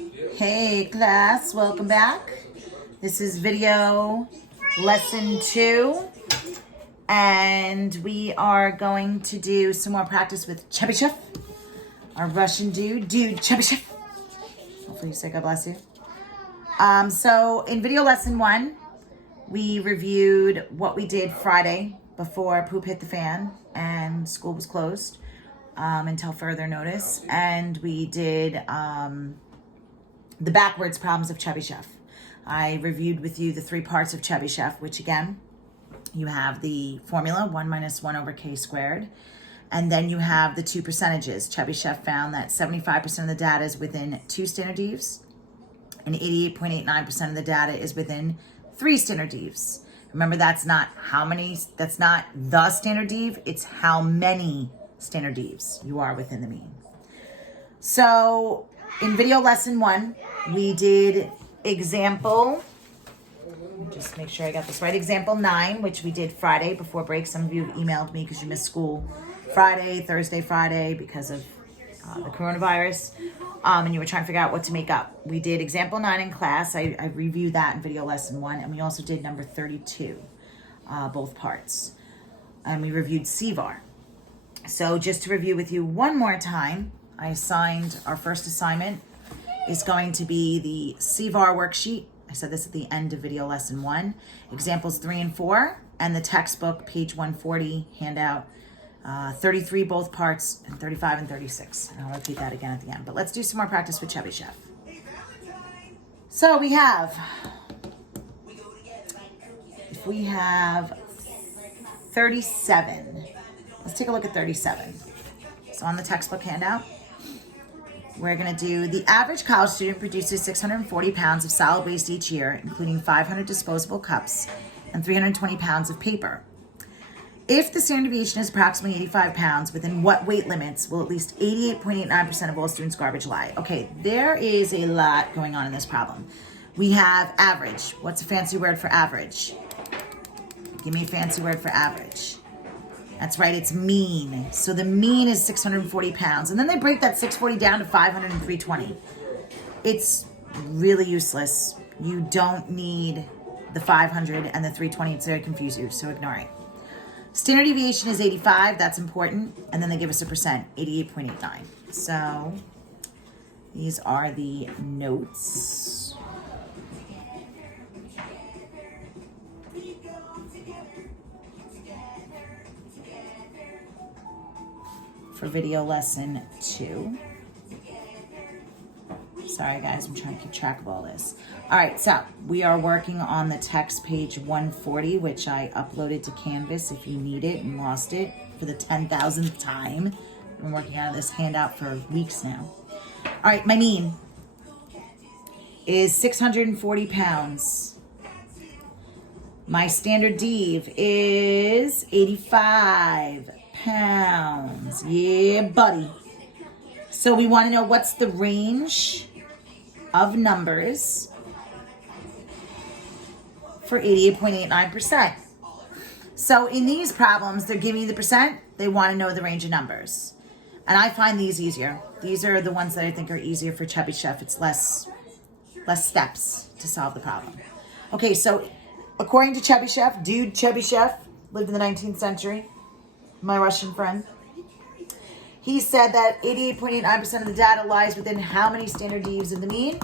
Hey class, welcome back. This is video lesson 2 and we are going to do some more practice with Chebyshev, our Russian dude Chebyshev. Hopefully you say God bless you. So in video lesson 1, we reviewed what we did Friday before poop hit the fan and school was closed until further notice, and we did the backwards problems of Chebyshev. I reviewed with you the 3 parts of Chebyshev, which again, you have the formula 1 minus 1 over k squared, and then you have the 2 percentages. Chebyshev found that 75% of the data is within 2 standard deviations, and 88.89% of the data is within 3 standard deviations. Remember, that's not the standard dev, it's how many standard deviations you are within the mean. So in video lesson 1, we did example, just make sure I got this right, example 9, which we did Friday before break. Some of you have emailed me because you missed school Thursday, Friday because of the coronavirus, and you were trying to figure out what to make up. We did example 9 in class. I reviewed that in video lesson 1, and we also did number 32, both parts. And we reviewed CVAR. So just to review with you one more time, I assigned our first assignment is going to be the CVAR worksheet. I said this at the end of video lesson 1. Examples 3 and 4, and the textbook, page 140, handout, 33 both parts, and 35 and 36. And I'll repeat that again at the end. But let's do some more practice with Chebyshev. So we have 37. Let's take a look at 37. So on the textbook handout, we're going to do the average college student produces 640 pounds of solid waste each year, including 500 disposable cups and 320 pounds of paper. If the standard deviation is approximately 85 pounds, within what weight limits will at least 88.89% of all students' garbage lie? Okay, there is a lot going on in this problem. We have average. What's a fancy word for average? Give me a fancy word for average. That's right, it's mean. So the mean is 640 pounds. And then they break that 640 down to 500 and 320. It's really useless. You don't need the 500 and the 320. It's very confusing, so ignore it. Standard deviation is 85. That's important. And then they give us a percent, 88.89. So these are the notes. For video lesson 2. Sorry guys, I'm trying to keep track of all this. All right, so we are working on the text page 140, which I uploaded to Canvas if you need it and lost it for the 10,000th time. I've been working out of this handout for weeks now. All right, my mean is 640 pounds. My standard dev is 85 pounds. Yeah, buddy. So we want to know what's the range of numbers for 88.89%. So in these problems, they're giving you the percent. They want to know the range of numbers. And I find these easier. These are the ones that I think are easier for Chebyshev. It's less steps to solve the problem. Okay, so according to Chebyshev, dude Chebyshev lived in the 19th century. My Russian friend. He said that 88.89% of the data lies within how many standard deviations of the mean?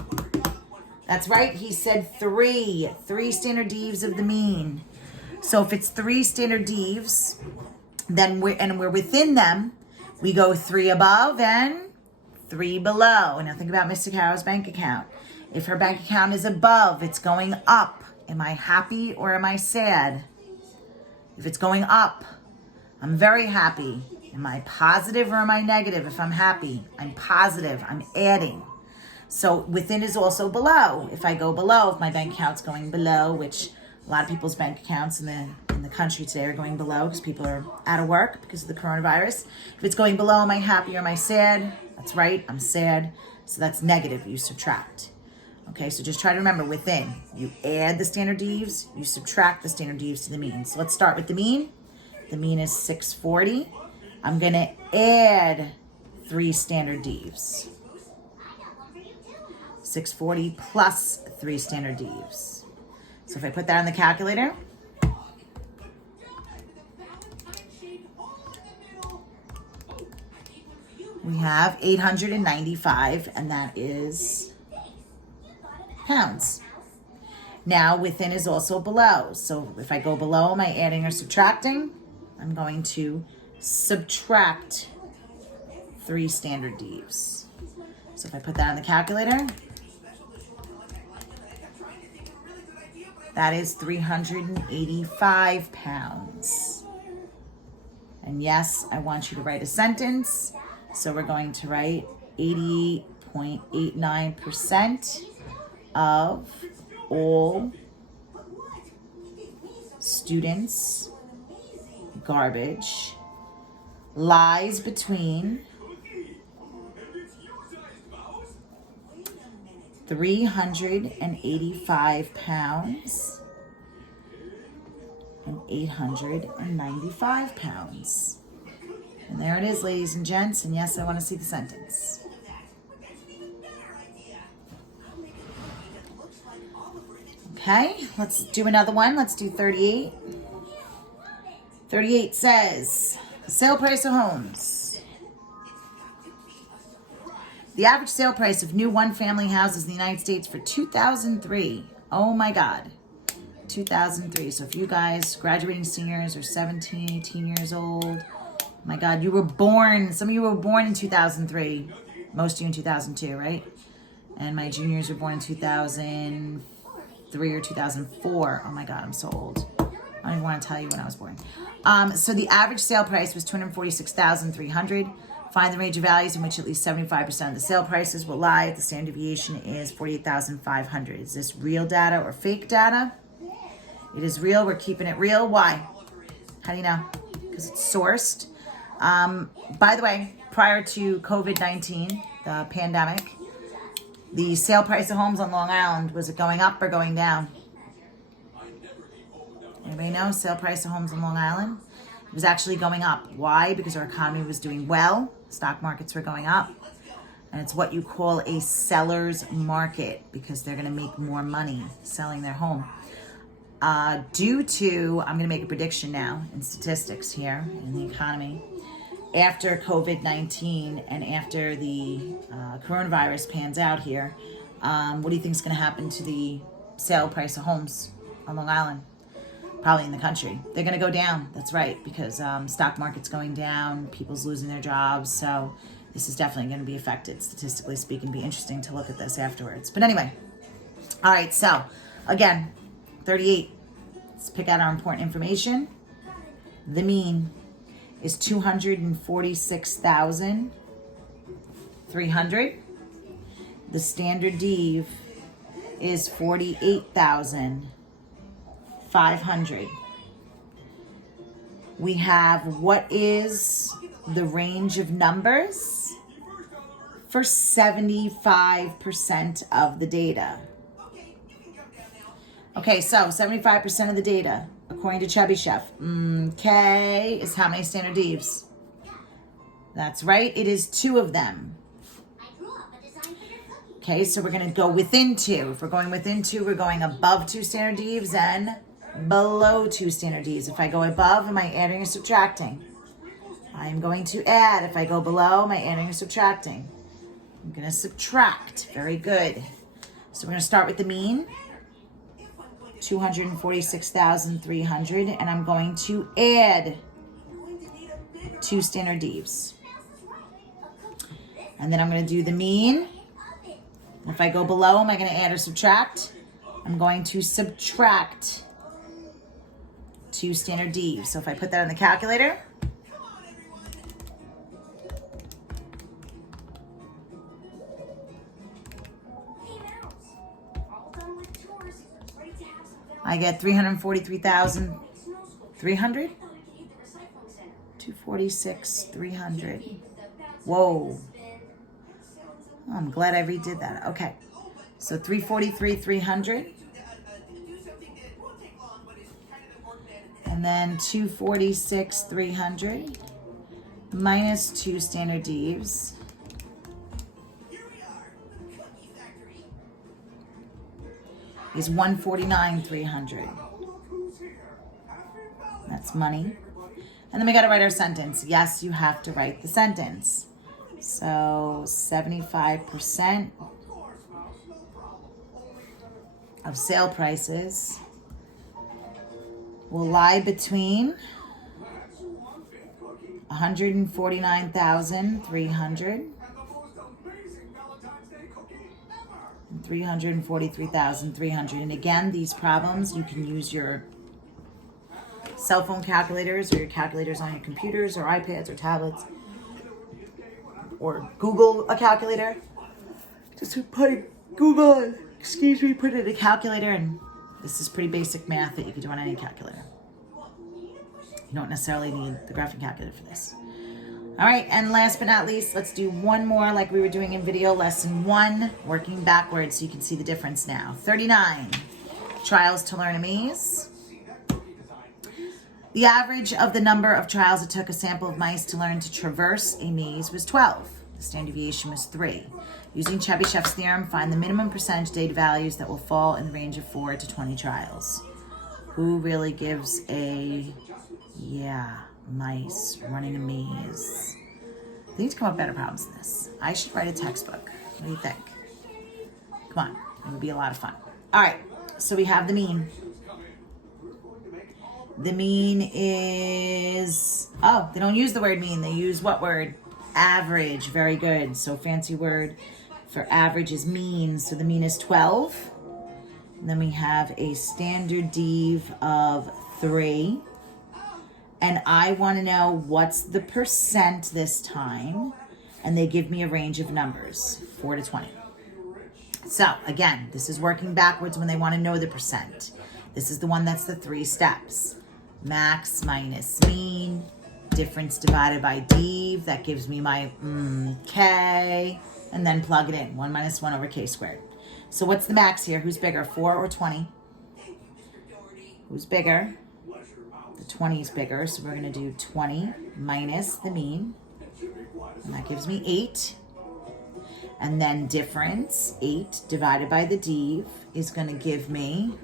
That's right, he said 3 standard deviations of the mean. So if it's 3 standard deviations, then we're within them, we go 3 above and 3 below. Now think about Mr. Carroll's bank account. If her bank account is above, it's going up. Am I happy or am I sad? If it's going up, I'm very happy. Am I positive or am I negative? If I'm happy, I'm positive. I'm adding. So within is also below. If I go below, if my bank account's going below, which a lot of people's bank accounts in the country today are going below because people are out of work because of the coronavirus. If it's going below, am I happy or am I sad? That's right, I'm sad. So that's negative. You subtract. Okay, so just try to remember within. You add the standard deviations, you subtract the standard deviations to the mean. So let's start with the mean. The mean is 640. I'm going to add 3 standard deviations. 640 plus 3 standard deves. So if I put that on the calculator, we have 895, and that is pounds. Now within is also below. So if I go below, am I adding or subtracting? I'm going to subtract 3 standard deves. So if I put that on the calculator, that is 385 pounds. And yes, I want you to write a sentence. So we're going to write 88.89% of all students' garbage lies between 385 pounds and 895 pounds. And there it is, ladies and gents. And yes, I want to see the sentence. Okay, let's do another one. Let's do 38. 38 says, the sale price of homes. The average sale price of new one-family houses in the United States for 2003. Oh my God. 2003. So if you guys, graduating seniors, are 17, 18 years old, my God, you were born, some of you were born in 2003. Most of you in 2002, right? And my juniors were born in 2003 or 2004. Oh my God, I'm so old. I don't even want to tell you when I was born. So the average sale price was $246,300. Find the range of values in which at least 75% of the sale prices will lie. The standard deviation is 48,500. Is this real data or fake data? It is real. We're keeping it real. Why? How do you know? Because it's sourced. By the way, prior to COVID-19, the pandemic, the sale price of homes on Long Island, was it going up or going down? Anybody know? Sale price of homes on Long Island? It was actually going up. Why? Because our economy was doing well. Stock markets were going up. And it's what you call a seller's market because they're going to make more money selling their home. Due to, I'm going to make a prediction now in statistics here in the economy. After COVID-19 and after the coronavirus pans out here, what do you think is going to happen to the sale price of homes on Long Island? Probably in the country. They're going to go down. That's right, because stock market's going down, people's losing their jobs. So this is definitely going to be affected, statistically speaking. Be interesting to look at this afterwards. But anyway, all right. So again, 38. Let's pick out our important information. The mean is 246,300. The standard dev is 48,500. We have what is the range of numbers for 75% of the data. Okay, so 75% of the data, according to Chubby Chef, K is how many standard devs? That's right, it is 2 of them. Okay, so we're going to go within 2. If we're going within 2, we're going above 2 standard devs and below 2 standard devs. If I go above, am I adding or subtracting? I am going to add. If I go below, am I adding or subtracting? I'm going to subtract. Very good. So we're going to start with the mean, 246,300, and I'm going to add 2 standard devs. And then I'm going to do the mean. If I go below, am I going to add or subtract? I'm going to subtract 2 standard devs. So if I put that on the calculator, I get 343,300. 246,300. Whoa. Oh, I'm glad I redid that. Okay. So 343,300. And then 246,300 minus 2 standard devs is 149,300. That's money. And then we got to write our sentence. Yes, you have to write the sentence. So 75% of sale prices will lie between 149,300 and 343,300. And again, these problems, you can use your cell phone calculators or your calculators on your computers or iPads or tablets, or Google a calculator. Just put Google, put it in a calculator, and this is pretty basic math that you can do on any calculator. You don't necessarily need the graphing calculator for this. All right, and last but not least, let's do one more like we were doing in video lesson 1, working backwards so you can see the difference now. 39, trials to learn a maze. The average of the number of trials it took a sample of mice to learn to traverse a maze was 12. The standard deviation was 3. Using Chebyshev's theorem, find the minimum percentage data values that will fall in the range of 4 to 20 trials. Who really gives a, mice running a maze? They need to come up with better problems than this. I should write a textbook. What do you think? Come on, it would be a lot of fun. All right, so we have the mean. The mean is, they don't use the word mean. They use what word? Average. Very good. So fancy word for average is mean. So the mean is 12. And then we have a standard dev of 3. And I want to know what's the percent this time. And they give me a range of numbers, 4 to 20. So again, this is working backwards when they want to know the percent. This is the one that's the 3 steps. Max minus mean, difference divided by dev, that gives me my k, and then plug it in, 1 minus 1 over k squared. So what's the max here? Who's bigger, 4 or 20? Who's bigger? The 20 is bigger, so we're going to do 20 minus the mean, and that gives me 8. And then difference, 8 divided by the dev, is going to give me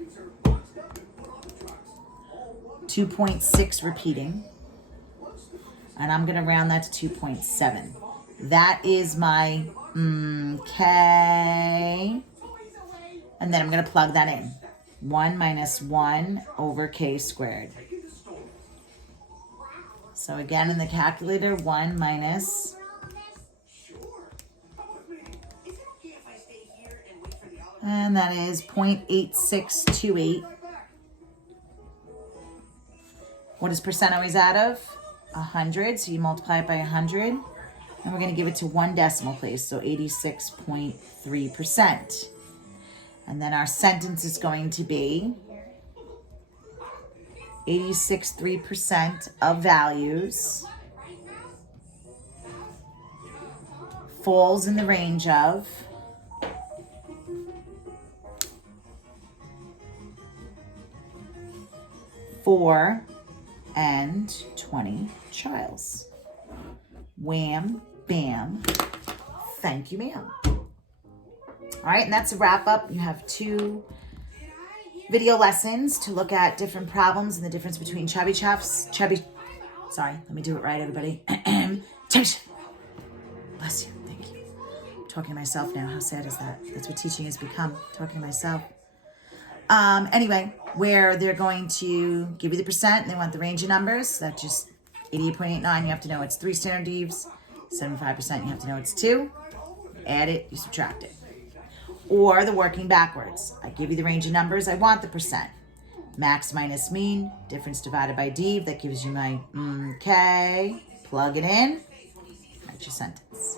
2.6 repeating, and I'm going to round that to 2.7. That is my k, and then I'm going to plug that in. 1 minus 1 over k squared. So again, in the calculator, 1 minus, and that is 0.8628. What is percent always out of? 100, so you multiply it by 100. And we're going to give it to 1 decimal place, so 86.3%. And then our sentence is going to be 86.3% of values falls in the range of 4 and 20 trials. Wham, bam, thank you, ma'am. All right, and that's a wrap up. You have 2 video lessons to look at different problems and the difference between Chebyshev's. Sorry, let me do it right, everybody. Bless you, thank you. I'm talking to myself now. How sad is that? That's what teaching has become, talking to myself. Anyway, where they're going to give you the percent, and they want the range of numbers. That's just 88.89. You have to know it's 3 standard devs. 75%, you have to know it's 2. Add it, you subtract it. Or the working backwards. I give you the range of numbers. I want the percent. Max minus mean, difference divided by dev. That gives you my k. Plug it in. Write your sentence.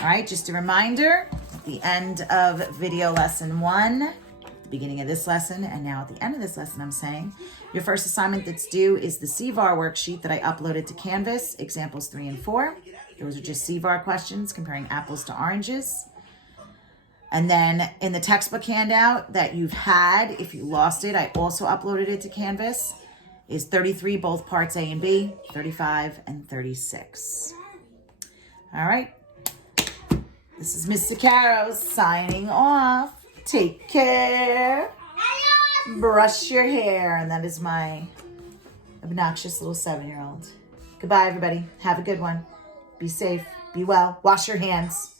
All right, just a reminder, at the end of video lesson 1, the beginning of this lesson, and now at the end of this lesson, I'm saying your first assignment that's due is the CVAR worksheet that I uploaded to Canvas, examples 3 and 4. Those are just CVAR questions comparing apples to oranges. And then in the textbook handout that you've had, if you lost it, I also uploaded it to Canvas, is 33, both parts A and B, 35 and 36. All right. This is Miss Sicaro signing off. Take care. brush your hair. And that is my obnoxious little 7-year-old. Goodbye, everybody. Have a good one. Be safe. Be well. Wash your hands.